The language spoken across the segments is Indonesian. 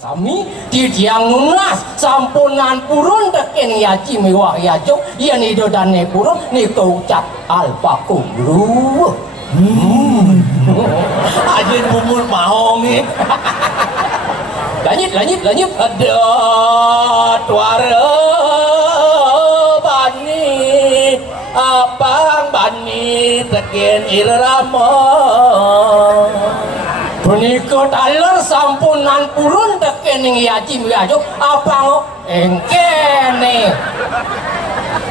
Sami didiang nunas sampunan purun teken yaji mewah yajuk yen idodane purun nika ucap alfaqulu. Ajen bumur mau nih. Lanjut. Ada tuara bani apang bani teken irama. Punika taler sampunan purun teken yaji yajuk apang engkene.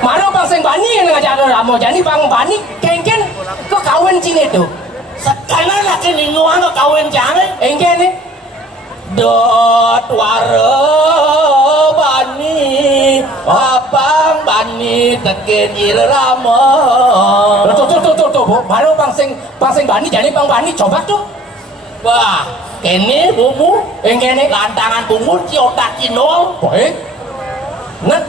Mano bang sing bani ngajak ramo jani bang bani kengken ke kawin cine tuh. Sekarang lagi ninguan ke kawin jangan Engkene dot wara bani apang bani teken irama. Tuh, baru bang sing bani jadi bang bani coba tuh. Wah, kene bumu Engkene lantangan bungun ci otak kinol. baik. Net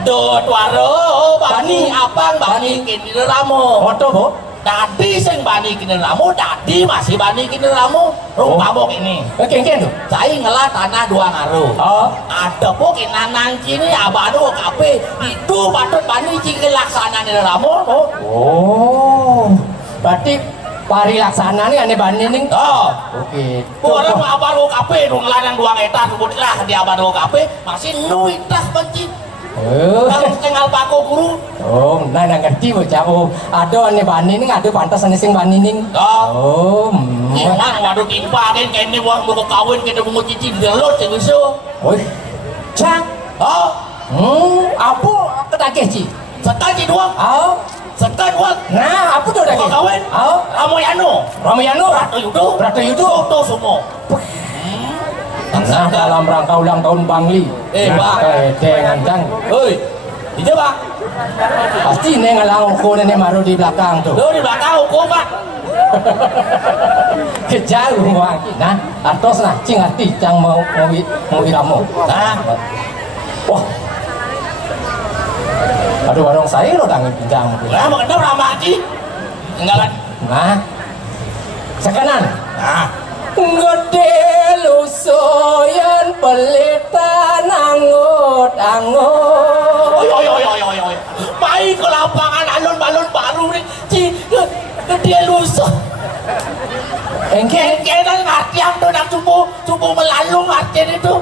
Dot wara bani apang bani kene irama. foto bu. Tadi sing bani kene irama, tadi masih bani kene irama. Rumpamo kene. Kengken tuh. Saya ngelah tanah dua ngaruh. Oh, Ada po kinanan kini abado kape itu patut bani cingke laksana ni ramo. oh. Berarti pari laksana nih ane bani nih. Oh, Oke. orang abado kape dong lanang dua eta sebutlah di abado kape masih nuitah benci. Kalau tinggal pako guru. Oh, nah ngerti bocah. Oh, ada ane bani nih, ada pantas ane sing bani nih. Oh, Emang waduh timpa kan kene wong mau kawin kita mau cici delot sing iso. oh, cak. Oh, Apa ketagih ci? setan ci dua. Oh, Setan dua. nah, apa tuh Mau dagih? kawin? Oh, Ramoyano. Ramayana. Ratu Yudo. Foto semua. Nah, dalam rangka ulang tahun Bangli. Pak. Dengan jang. Hei, itu pak. Pasti neng ngalang ko nene maru di belakang tuh. Lo di belakang hukum pak. Kejauh mau nah, atos nah, cing arti cang mau iramu. Nah, Wah. Aduh, warung saya lo dangin pinjam. lah mengenal ramah aja. Tinggalan. Nah, sekanan. Nah, Gede lusoyan pelitan angut. oi. Baik ke lapangan alun-alun baru nih. Dia lusuh. Kengkenan ngatiang tuh nak cupu melalung ngatien itu.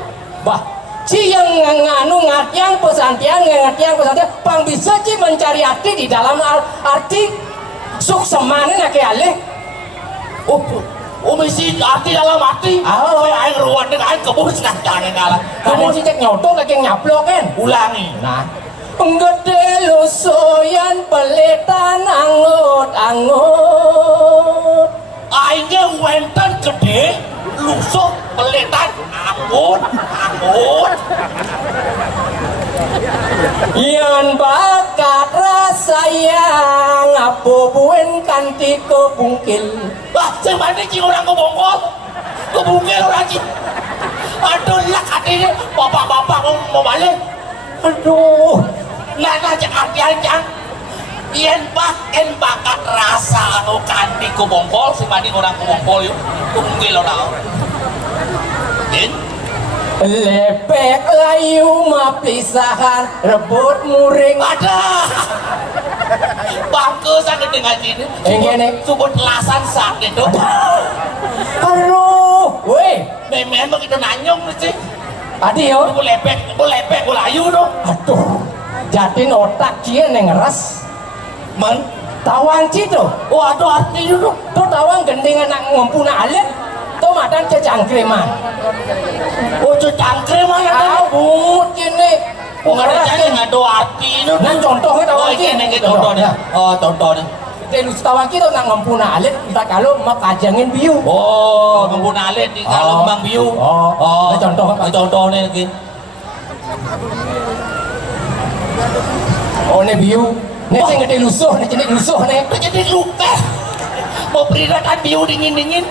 Bah, ci yang nganu ngatiang pesantian pang bisa ci mencari arti di dalam arti suksemane nak alih. Misi arti dalam arti. Aing ruwet dengan aing kebus nak jangan kalah. Kamu si cek nyotong lagi nyaplok kan? Ulangi. Nah, gede lusoyan pelitan angut. Aingnya wenten gede, lusuh, pelitan, anggut. Yan bakat rasayang apupuen kanti ko bungkil. Wah, semana cing orang kebongkol, kebungkil orang cing. Aduh, lah katanya bapak-bapak mau balik. Aduh, Nana cek artian cang. Yen bakat rasa anu kanti kebongkol, semana orang kebongkol yuk, kebungkil orang. Din? lepek layu mapisahan rebut muring. Ada bangke sakit dengan sini. Engene Subut lasan sakit tuh. aduh, weh, Memang begitu nanyong sih. adi yo. Aku lepek, aku layu tuh. Aduh, jatin otak cie neng res. Men, Tawang cito, waduh arti itu. tuh tawang gending anak ngumpuna alit, tuh madan ke cangkreman. Ucu cangkre mana kan? Ah, bungut cini. Pengertiannya nggak ada arti itu. Nah, contohnya tawang Oh, ini contohnya. Oh, contohnya. Jadi tawang kita nak ngumpuna alit, kita kalau makajangin biu. Oh, mempunyai alit di kalau Bang Biu. Oh, ini contoh. Contohnya lagi. Oh, ini biu. Ini sing gede lusuh, ini jenis lusuh nih. Jadi lupa. Mau perirakan Biu dingin-dingin.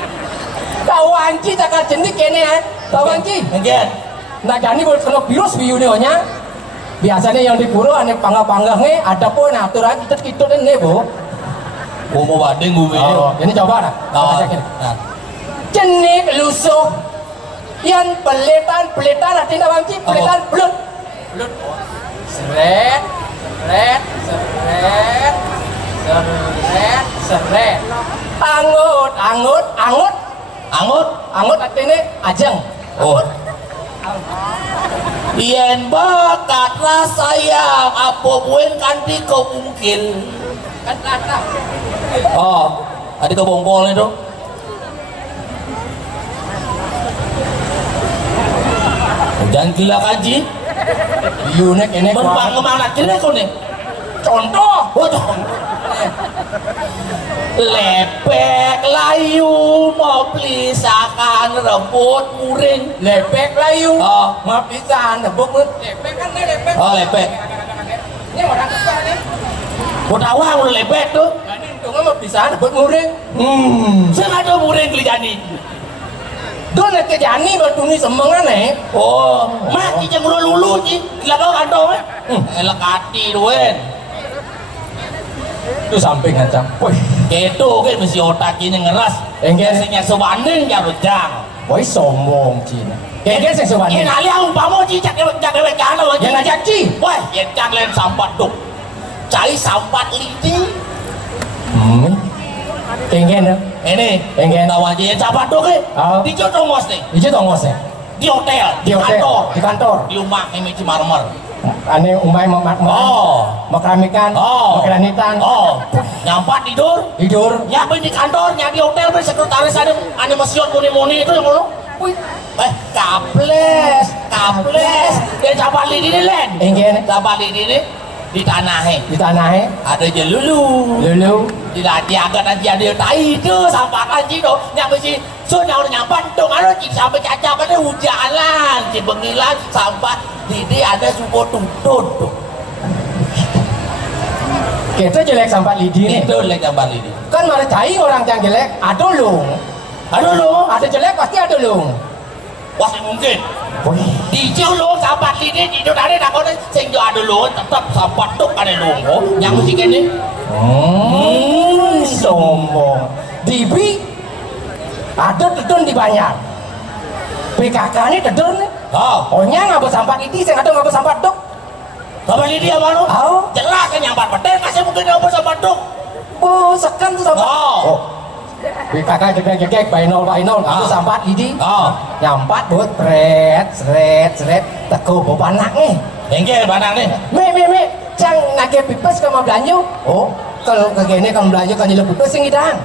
Tawanci takar jendik kene ya. Tawanci. Again. Nah jani boleh kena virus biu nih ohnya. Biasanya yang di pura ane panggah-panggahnya ada pun atur aja kita ini bu. Gua mau banding gue Oh, ini coba nah. Oh, Jenik lusuh. Yan peletan artinya Bang Ci, peletan blut. Blut. Seret, seret, seret, seret, seret. Angut, angut, angut. Angut, Angut artinya ajeng. oh. Yen bakat rasa yang apa buen kanti kau mungkin. Kan kata. Oh, adik kau bongkol itu. Jangan gila kaji. Unik ini Membang kemana kira kau nih? contoh. Oh, lepek layu mau pelisakan rebut muring. Lepek layu. Oh. Mau pisahan nebuk lepek kan nih lepek. Oh, lepek. Ini orang kata nih. Kau tahu udah lepek tuh? Ini untungnya mau pisahan nebuk muring. Saya ada muring kelijani. Doon na kejani batuni semangan Oh, mati jangan lulu ji. Gila kau kantong eh. Elak hati duen. Itu samping aja. Woi, Kedo kan mesti otak ini ngeras. Engge. Biasanya sebanding ya rujang. woi sombong Cina. Kayaknya saya Ini sebanding. kali aku umpama ji cak dewek jangan lo. Yang ngajak Ci. Wah, yang cak lain sampat duk. Cari sampat lidi. Kayaknya Ini, Engge. tahu aja yang sampat duk eh. Oh. Di Jotong Mos nih. Itu tongosnya. Di hotel, Di hotel, kantor, di kantor. di rumah ini di marmer. Ane umai Oh. makramikan, Oh. makranitan, Oh, nyampat tidur. tidur. Nyampe di kantor, nyampe di hotel, ber sekretaris ada animation muni-muni itu yang ngono. Wih, kaples. Dia capat lidi ini len. Engge Capat lidi ini di tanahnya. di tanahnya. Ada jelulu. Lulu. Di agak nanti ada tai itu sampai kanji do. Nyampe si so nyampan dong ada sampai caca pada hujanan, si bengilan sampai lidi ada suku tutut. Kita jelek sampai lidi nih. Itu lek capat lidi. Kan mana cai orang yang jelek, ada lung. Aduh lo, Ada jelek pasti ada lung. wah mungkin. Woi, Di jauh lo sampai lidi di ada nak kau sing jo ada lo tetap sampai tuk ada lo. Yang mesti kene. sombong. Dibi ada dedon dibayar. PKK ini dedon nih. Oh, Ohnya ngapa sampat itu, saya ada ngapa sampat dok. sampai lidi apa lo? Oh, Jelas kan nyampat petai kasih mungkin apa sampai tuk. oh sekan tuh sampat. Oh. PKK jegek bainol aku Ah. sampat ini. Oh, Nyampat buat seret, teko bawa anak nih. engke banang nih. Me, cang nake pipes ke mau belanja. Oh, kalau kegene kan belanja kan jadi pipes sing idang.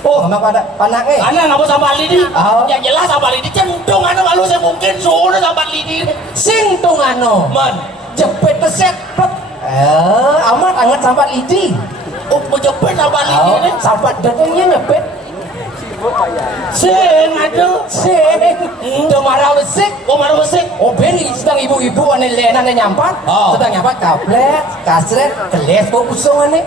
Oh, sama pada panak nih. Karena ngapa sampai lidi? Oh. Yang jelas sampai lidi centung anu kalau saya mungkin suruh sampai lidi. Sing tungano. Man, Jepit peset plek. Amat anget sampat lidi. oh jepit sampai lidi Oh, nih. sampat datangnya nyepet. Sing aduh. Sing, udah marah besik. Oh marah besik. Oh, beni sedang ibu-ibu ane lena ane nyampat. Oh. Sedang nyampat kaplet, kasret, keles kok busung ane.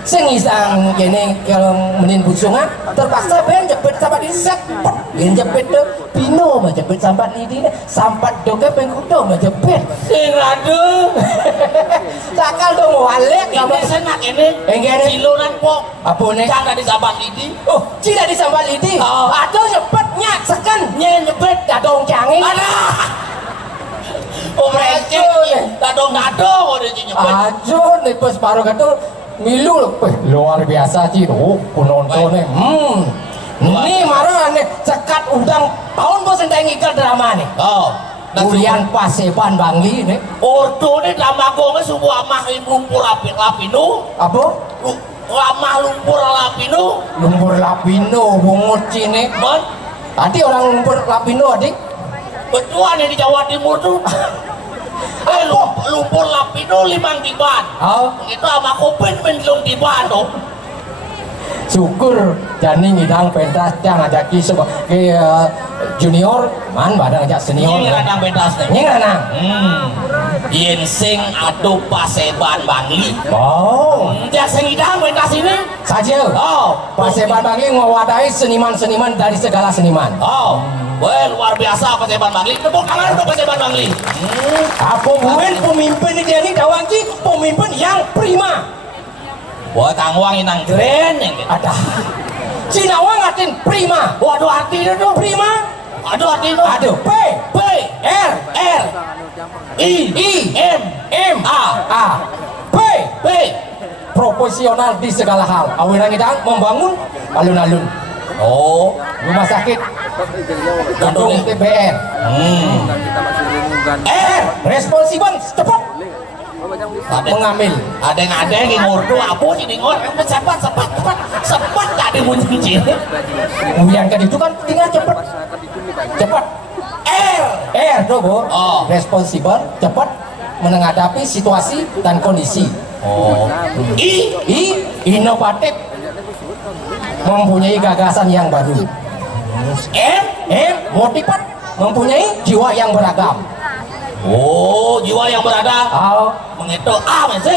Sing isang kene kalau menin busungan terpaksa ben jepit sampat di set. Ben jepit tuh pino mah jepit sampat lidi sampat doge ben kudo mah jepit. Sing aduh. Sakal dong walek Ini sama senak ini. Engke. Siluran po. apa nih? Jangan di sampai lidi. Oh, tidak di sampat lidi. Oh. Aduh nyepet nyak sekan. Nyepit. Dadong canggih. Ada. Oh receh. Dadong udah nyepit. Aduh nih pas paruh kata milu loh. Luar biasa sih. Oh, penontonnya. Ini marah nih sekat udang tahun bosan tak ngikal drama nih. Oh. Ulian Paseban Bangli nih. Ordo ini damagongnya sebuah mah lumpur lapino. Apa? Lamah lumpur lapino. Lumpur Lapino, bungut cini. Man, Tadi orang lumpur Lapino adik. betuan di Jawa Timur tuh. Lumpur lapino 5 tiban. Oh, Itu sama kupin menjelung tiban tuh. syukur jani ngidang pentas jangan ngajak ke junior, man badang ngajak senior. Ini radang pentas teh. Ini nganang. Yen sing adu Paseban Bangli. Oh, Dia sing idang pentas ini. saja. Oh, Paseban Bangli mewadahi seniman-seniman dari segala seniman. Oh, well luar biasa Paseban Bangli. Tepuk tangan untuk Paseban Bangli. Apa bukan pemimpin ini dia ini Dawangki, pemimpin yang prima. Wah, Kangwang inang keren yang gitu. Ada. Cinawang artin prima. Waduh artinya tuh Prima. Aduh artinya. Aduh, P R I M A P proporsional di segala hal. Awalnya kita membangun alun-alun. Oh, Rumah sakit, gedung TPR. R responsibel, cepat mengambil. Ada yang ngurdu apa sih ngor? Cepat tadi muncul. Yang kedua itu kan tinggal cepat. R tuh Bu. Oh. Responsibel, cepat menghadapi situasi dan kondisi. Oh. I inovatif, mempunyai gagasan yang baru. M motivat, mempunyai jiwa yang beragam. Oh, jiwa yang berada. Menghitung masih.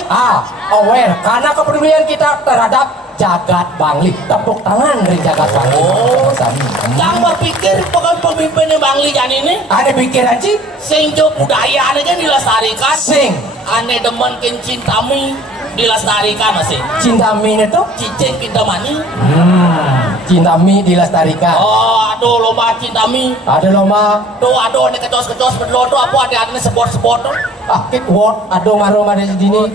Aware, karena kepedulian kita terhadap jagat Bangli. Tepuk tangan dari jagat Bangli. Oh, yang berpikir bukan pemimpinnya Bangli jan ini. Ada pikiran sih? Sing budaya ane kan dilestarikan. Sing. Ane demen kin cintami dilestarikan masih. Cinta mi itu? Cicing kita mani. Cinta mi dilestarikan. Oh, aduh lomba cinta mi. Ada lomba. Aduh ane kecos berlo tuh apa ada sebot tuh. Kick word, aduh ngaruh ada di sini.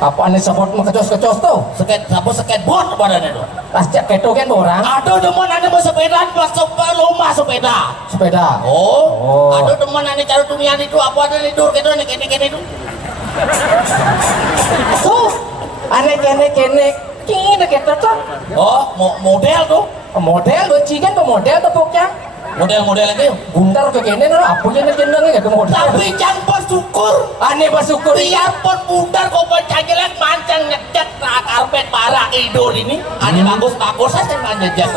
Apa ane sebut kecos tuh? Skateboard badannya tuh. Pasca keto kan orang. Aduh demen ane mau sepeda masuk lomba sepeda. Oh. Aduh demen ane cari dunia itu apa ada tidur gitu nih kene itu. Tuh, ane kene kini kita tuh. Oh, model tuh. Model tuh cikan tuh model tuh pokoknya. Model itu. Guntar ke kene loh, apa yang jenengnya ke model. Tapi jangan bersyukur. Ane bersyukur. Biarpun bundar kau bercajelan mancang ngecat karpet parah tidur ini. Ane bagus aja manjat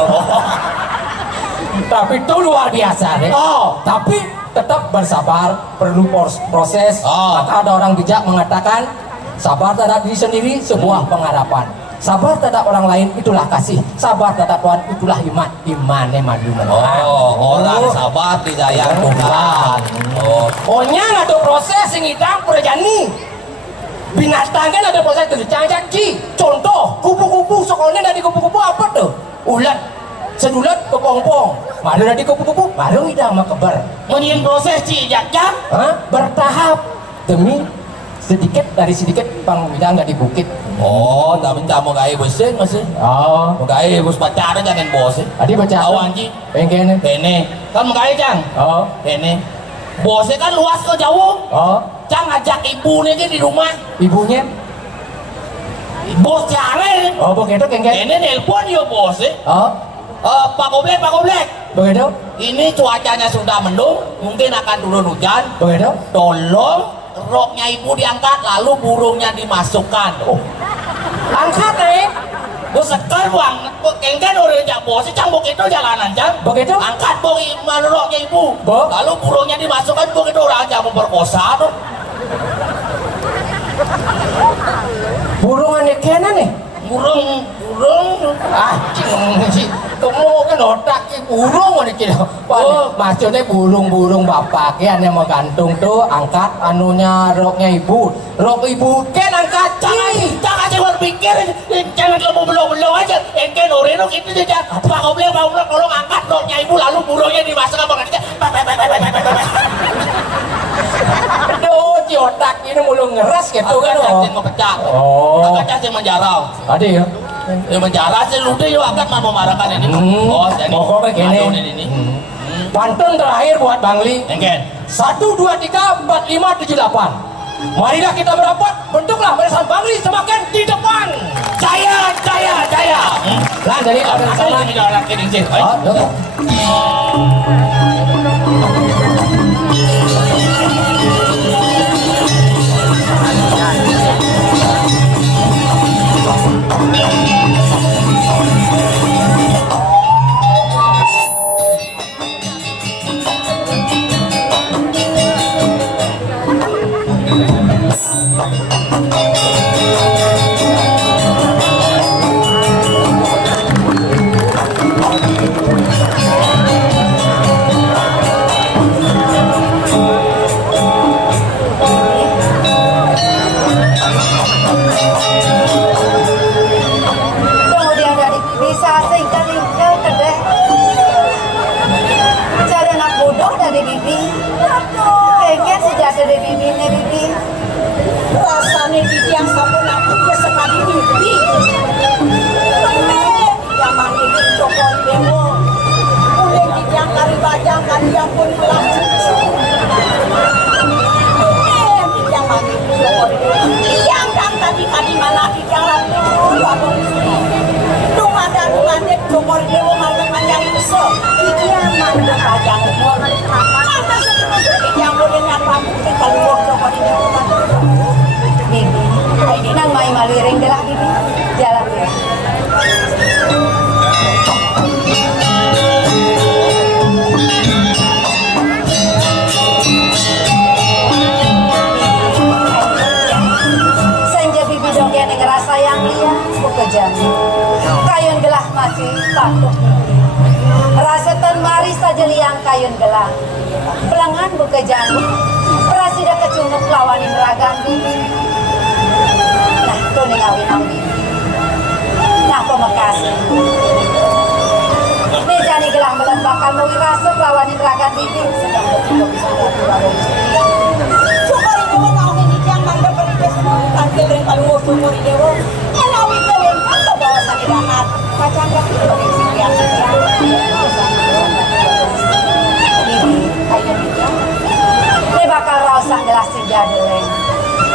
Tapi itu luar biasa deh. Tapi tetap bersabar, perlu proses. Maka ada orang bijak mengatakan sabar terhadap diri sendiri sebuah pengharapan. Sabar terhadap orang lain itulah kasih. Sabar terhadap Tuhan itulah iman. Imannya madu menang. Orang sabar disayang Tuhan. Nya ada proses yang hitam perjani. Binatang kan ada proses terjadi. Contoh kupu-kupu sekolahnya dari kupu-kupu apa tuh? Ulat, sedulat, kepompong. Baru dari kupu-kupu, baru hidang makebar. Menyin proses cijaknya bertahap demi sedikit dari sedikit pangbidang nggak di bukit. Tapi mau gaya bosin masih. Mau gaya bos pacaran jangan bos. Adi baca awan ji. Pengen. Kene. Kan mau gaya cang. Kene. Bosnya kan luas ke jauh. Cang ajak ibunya di rumah. Ibunya? Bos cari. Begitu kengken. Kene nelpon yo bos. Pak Goblek. Begitu. Ini cuacanya sudah mendung, mungkin akan turun hujan. Begitu. Tolong roknya ibu diangkat, lalu burungnya dimasukkan. Angkat nih. Gue sekel buang, kengken udah jak bos, cang begitu jalanan cang. Begitu. Angkat roknya ibu, lalu burungnya dimasukkan begitu orang jam memperkosa tuh. Burungannya kena nih. Burung. Cing, kamu kan otak burung mana cina? Maksudnya burung bapak kan yang mau gantung tuh angkat anunya roknya ibu. Rok ibu kan angkat Jangan berpikir, jangan belum aja. Engken oreno gitu saja. Pak Goblek tolong angkat roknya ibu lalu burungnya dimasukkan pakai aduh, si otak ini mulu ngeras gitu kan. Cacing ngepecah. Agak cacing menjarau. Ada ya? Ya menjarah sih lude yuk angkat mau marahkan ini. Pokoknya gini. Pantun terakhir buat Bangli. Engken. 1, 2, 3, 4, 5, 7, 8. Marilah kita merapat, bentuklah barisan Bangli semakin di depan. Jaya. Lah dari ada sana. jangan yang pun pulang. Yang mandi syukur yang tadi malah di jalan tuh abang rumah dan rumah dek syukur dia malah panjang itu yang mana panjang umur masa seterusnya yang boleh nyapa kita kalau syukur dia bibi nang mai maliring gelah bibi jalan ya. Ngerasa yang liat bukejang kayun gelah masih patuh rasa tan mari saja liang kayun gelah pelangan bukejang prasida kecunduk lawanin ragam bibi nah tuh ngawin ambi nah pemakasih ini jani gelah melan bakal mau rasuk lawanin ragam bibi sedang bertidur syukur itu menawin di jang manda tampil ring paluh syukur dewa menawi kalian kata bawa sakit amat kacang kaki bagi siang ini bakal rasa gelas si jaduleng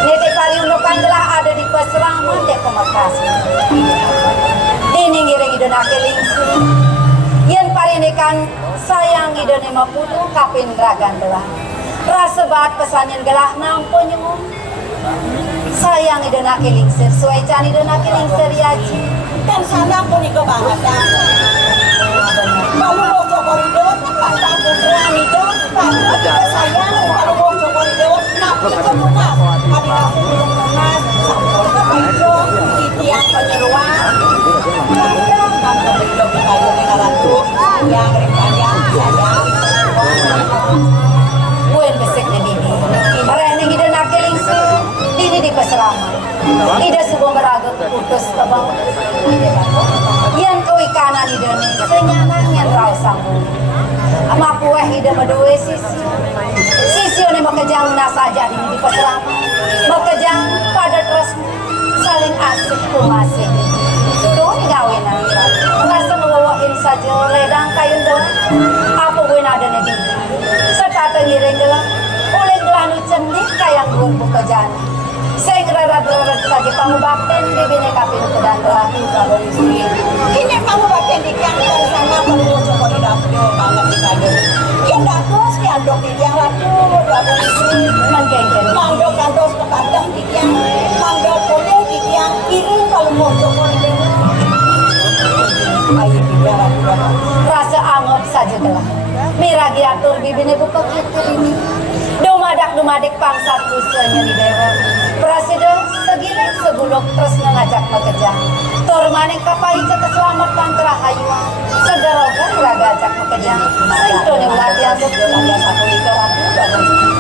ini kali unukan gelah ada di peseraman dek pemakasih ini ngiring idon akilingsi yang parinikan sayang idon 50 kapin dragan gelah rasa bahat pesanin gelah nampun nyung sayang idona kelingsir suai can idona kelingsir yaji kan sana pun iko banget dah kalau mau cokoridor pantang putraan itu kalau kita sayang kalau mau cokoridor napi itu lunas kami langsung belum lunas sampul ke pajo titian penyeruan kadang kantor hidup di kayu mengalantu yang rempanya sayang buen beseknya bibi mereneng idona kelingsir ini di peseraman ida sebuah meragut putus kebang yang kau ikanan ida ni senyanang yang rau sambung ama pueh ida medue sisi ini makejang nasaja ini di peseraman makejang pada terus saling asik kumasi itu ngawin merasa ngewawahin saja ledang kayun doang apa gue nada nabi serta tengiring gelang oleh gelanu cendik kayang gue bekejang saya ngerat-ngerat saja pangubakten di bini kapin kedang terakhir kalau istri ini pangubakten di yang dari sana perlu coba di dapur banget di kayu yang datus yang dok di yang laku dapur istri menggenggen mandok kantos ke kandang di yang mandok boleh di yang piring kalau mau coba di ayo di jalan rasa anggap saja gelah miragi atur bibine buka kita ini dumadak pangsat kusanya di daerah Presiden segiling segulok terus mengajak mekejang Tormane kapai keselamatan terahayuan Segarogan raga ajak mekejang Sintone ulatian sebelum ada satu likoran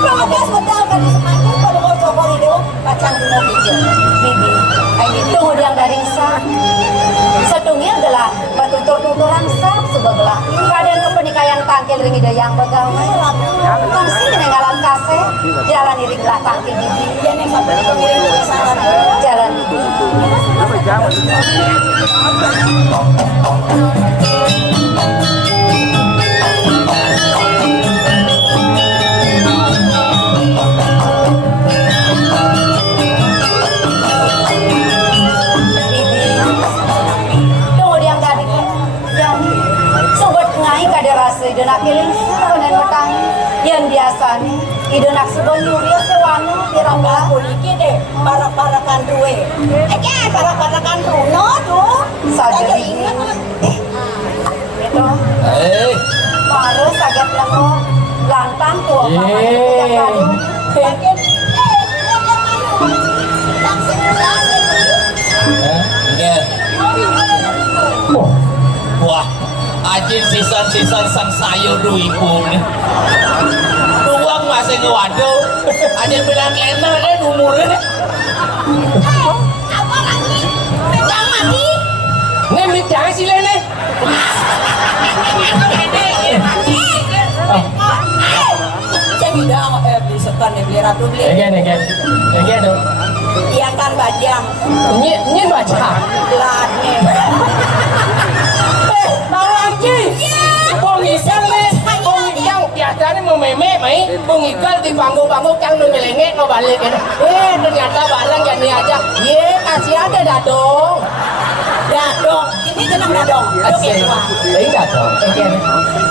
Promogas betal kan disemakin pada mau coba video Kacang dulu video Bibi tunggu yang garing sah Setungnya adalah bertutur-tuturan sah sebelah Kadang kepenikayan tangkil ring ide yang begawai Kongsi nengalan kase Jalan iring lah tangkil bibi Yang sampai dikirim ke sana Jalan bibi Idonak kiling konen metang yang biasa nih idonak sebon nyuri sewanu dirangga kuliki deh barak-barakan duwe barak-barakan runo tuh saja ingat itu baru saget lengo lantang tua wah Ajin sisan-sisan sang sayur duiku nih Ruang masih ngewaduh Ajin bilang enak umurnya apa lagi? Pedang mati? Ini midang sih lene Saya bidang belisekan ya beli ratu beli Egen dong Iyakan bajang Nyin baca Ladne Bang Laki Bong ikan nih Bong ikan mememek mai mengigal di panggung-panggung yang nyelengek no balik kan. Ternyata barang jadi aja. Ye kasih ada dadong. Dadong, ini kenang dadong. Asik. Enggak dong.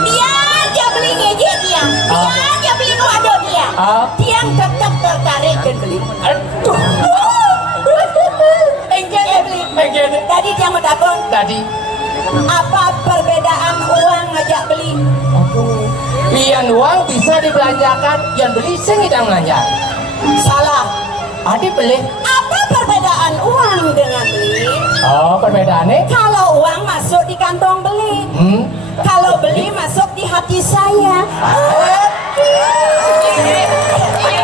Dia aja beli ngejek dia. Dia aja beli kado dia. Dia tetap tertarik dan beli. Aduh. Engkel beli. Engkel. Tadi dia mau takon. Tadi. Apa perbedaan uang ngajak beli? Pian uang bisa dibelanjakan, yang beli sing tidak belanja. Salah. Adik beli. Apa perbedaan uang dengan beli? Oh, perbedaannya? Kalau uang masuk di kantong beli. Kalau beli masuk di hati saya.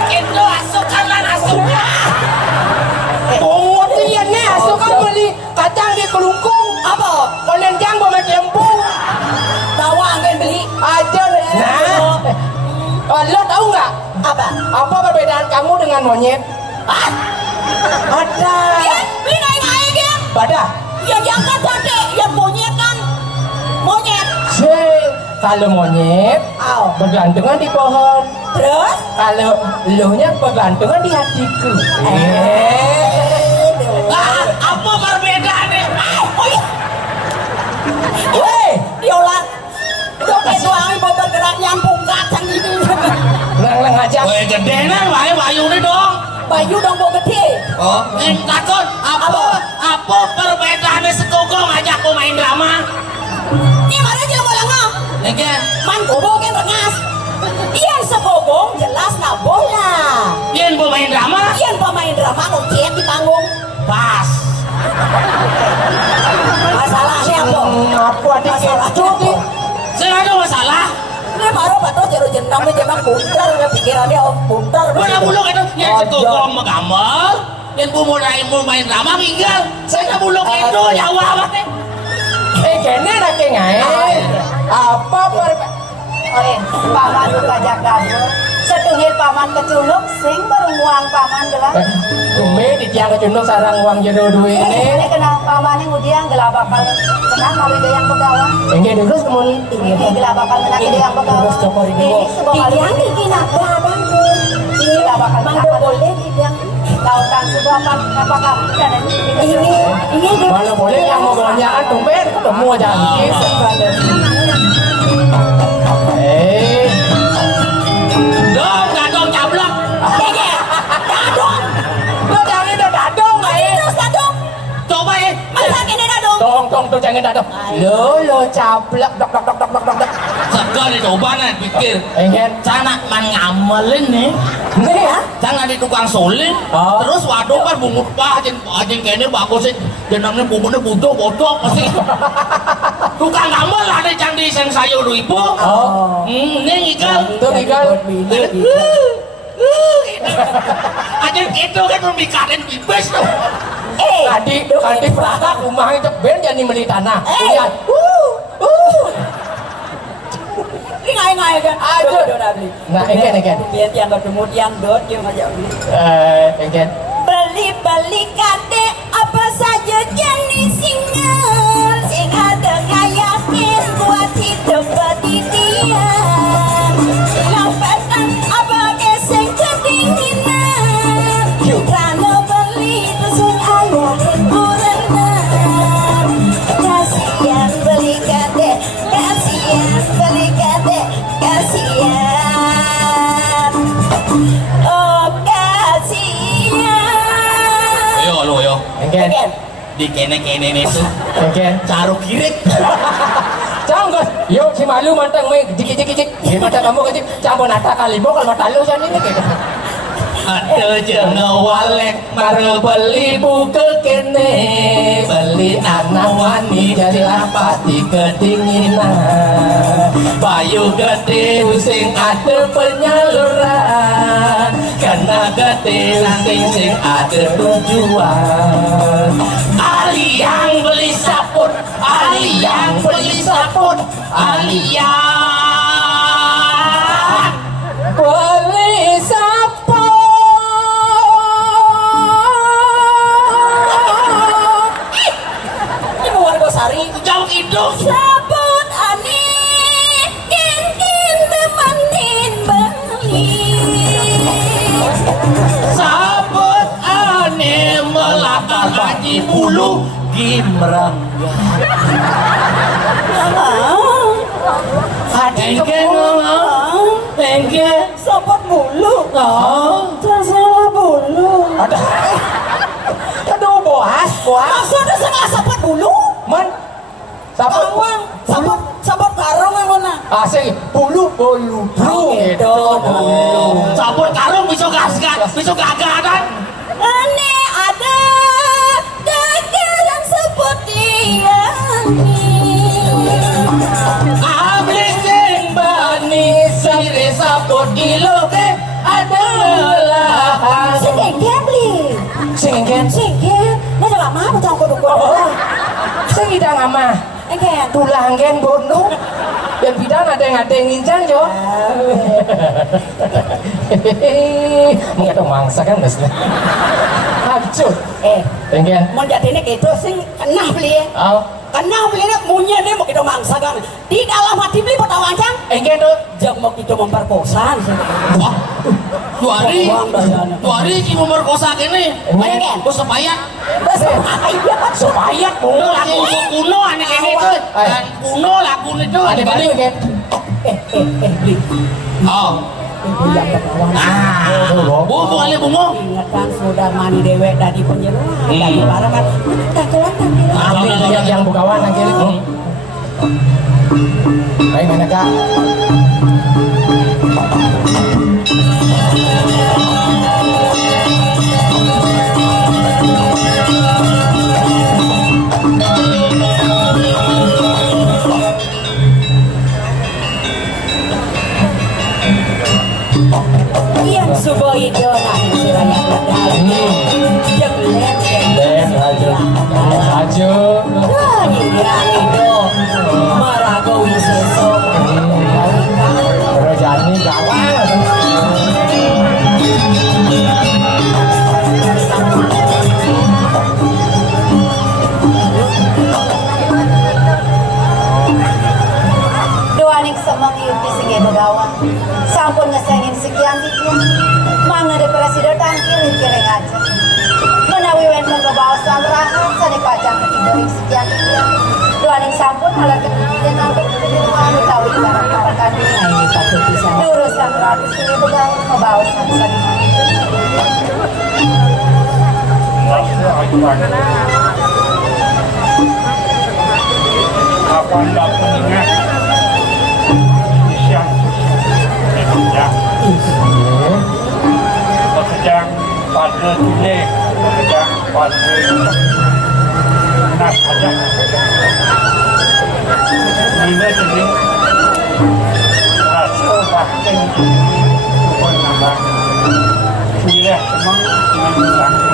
Itu asukanlah asuknya. Oh, tiannya asukan beli kacang di kelungkung. Apa? Konenjang bawa kempung. Bawa angin beli. Aja deh. Nah, lo tahu nggak? Apa? Apa perbedaan kamu dengan monyet? Ada. Dia beli naik-naik ya. Pada. Ya jangan tadi. Ya monyet kan. Monyet. Kalau monyet bergantungan di pohon. Terus? Kalau eluhnya bergantungan di hatiku. Apa perbedaannya? Weh, diolah. Doket wangi mau bergerak nyampung kacang itu. Lang aja. Weh gede nang wae wayune dong. Bayu dong mau gede. Oh, takut apa perbedaannya sekogong ngajak aku main drama? Ini mana aja mau langah. Nege, Man gobong kan rengas. Ian sekobong jelas nak bola. yen mau main drama? Ian pemain drama ngocet di panggung. Pas. Masalahnya apa? Apa adik itu? Saya ada masalah. Ini baru batok jero jenang memang buntar ya pikirannya buntar. Mana buluk itu? Yang sekogong menggambar. Yang mau main drama tinggal. Saya buluk itu nyawa apa teh? Kene nak kengai. Apa Paman kajak gabung. Setungil paman keculuk sing berumuang paman gelah. Kume di tiang kecunduk sarang uang jero duit Ini ini. kena paman yang udiang gelah bakal kena kali dia yang pegawai. Enggak terus kemun. Ini gelah bakal kena dia yang pegawai. Terus cokor ini. Ini sebuah kali yang dikinapa bandung. Ini gelah bakal kena boleh dibiang lautan sebuah apa kamu dan ini Mana boleh yang mau belanjaan tumben ketemu aja. Dadong cablok. dadong. Lo jangan itu dadong Terus dadong. Coba ya. Masa ini dadong. Tong tuh jangan dadong. Lo caplak dok. Segar dicoba nih pikir. Enggak. Sana man ngamelin nih. Nih ya. Jangan di tukang solin. Terus waduh kan bungut pah aja kene bagus sih. Jenengnya bumbunya bodoh pasti. Tukang ngamel lah nih cang di sen sayur ibu. Ini ikan. Tuh ikan. Aja gitu kan membikarin bibes tuh. Tadi perangkat rumah itu ben jadi beli tanah. Lihat. Ini ngai kan. Aduh. Nah, enggak. Biar yang ketemu yang dot yang ngajak beli. Enggak. Beli kade apa saja jenis single sing ada ngayakin buat hidup berdirian. Lampatan apa geseng kedinginan. Rano beli tusuk ayam kurenan. Kasihan beli kade, kasihan. Oh kasihan. Yo. Enggak. Di kene itu Enggak. caru kirik. Jangan, yuk si malu mantang main jik. Mata kamu kecil, campur nata kali mau kalau mata lu jadi ini kayak. Ada jeneng walek mare beli buke kene beli anak wani jadilah pati kedinginan bayu gede sing ada penyaluran karena gede sing ada tujuan Ali yang beli sabun yang beli sabun Sari jauh hidung sabun ani kin temenin sabut ane melakar haji bulu gimrang engke Sapot bulu. Tersalah bulu. Aduh, boas. Maksudnya saya sapot bulu? Man, sapot Sapot karung yang mana? Asik, bulu. Gitu. sabut karung bisa gagaran Ane ada dagang seperti ini. Abli sing bani sire sapot iloke adalah Sengken beli. singgen. Ini udah lama aku tahu kodok Sing idang ama. Engken. Tulanggen bono. Dan bidang ada yang ngincan jo. Mengapa mangsa kan mesnya. Hancur. Enggen. Mau jadinya gitu sing kena beli. Kena beli munya dia mau kita mangsa kan. Di dalam hati beli petawancang. Enggen tuh. Jangan mau kita memperkosa. Tuari ki memerkosa kene Enggen. bos sepayat Supaya kuno lagu kuno ane kene tuh dan kuno lagu itu ada balik Enggen. Beli. oh Yang petawancang. bungo ale bungo Ingat kan sudah mani dewek dari penjeruan. Dari barangan. Takilan. Yang bukawan Enggen. Baik mana kak? Yang subuh itu nangis raya berdal. Yang lem Aja. yang itu maragowi sesok. Rojani gawang. Doaning semang yuki singe begawan. Sampun ngesengin sekian tikian. Mana de presiden tangkil kireng aja. Menawi wen mengebawasan rahat sani kacang ketidering sekian tikian. Doaning sampun halah ketideng angkut kedirwan utawi barang kapakan ini patut bisa. Urusan ratus singe begawan ngebawasan sani apa anda pengingat siang ya sedang pada delay sedang pada nas saja ini jadi rasa bahkan pun nambah wilayah semang menang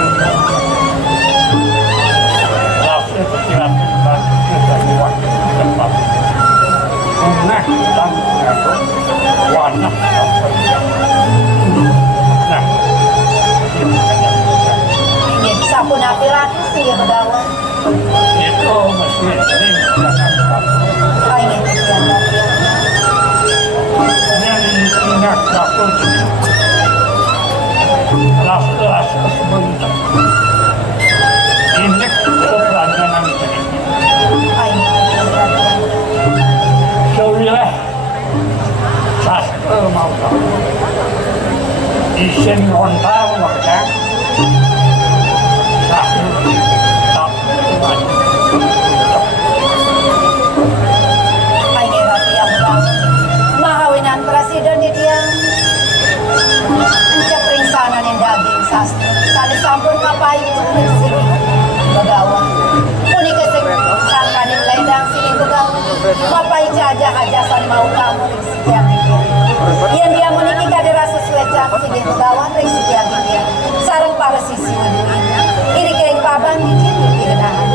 rasa perkiraan dan dari waktu tempat punah dan warna nah ini sampun api ratus singe begawan. itu mesti sering dilakukan Ini sekian ratus. yang ingat dapur kelas sebentar ini keberangan ini sewilah sastra mau tahu isin rontang wakang sastra tak Ini roti yang bang. Mahawinan presiden di tiang. Encep ringsanan yang daging sastra. Tadi sampun ngapain itu sini begawan. Unik kesek sangkanin ledang sini begawan. Ngapain jajah hajasan mau kamu ring sekian tikian. Yang dia meniki kada rasa suecak sini begawan ring sekian tikian. Sarang para sisi meniki. Ini kering paban bikin genahan.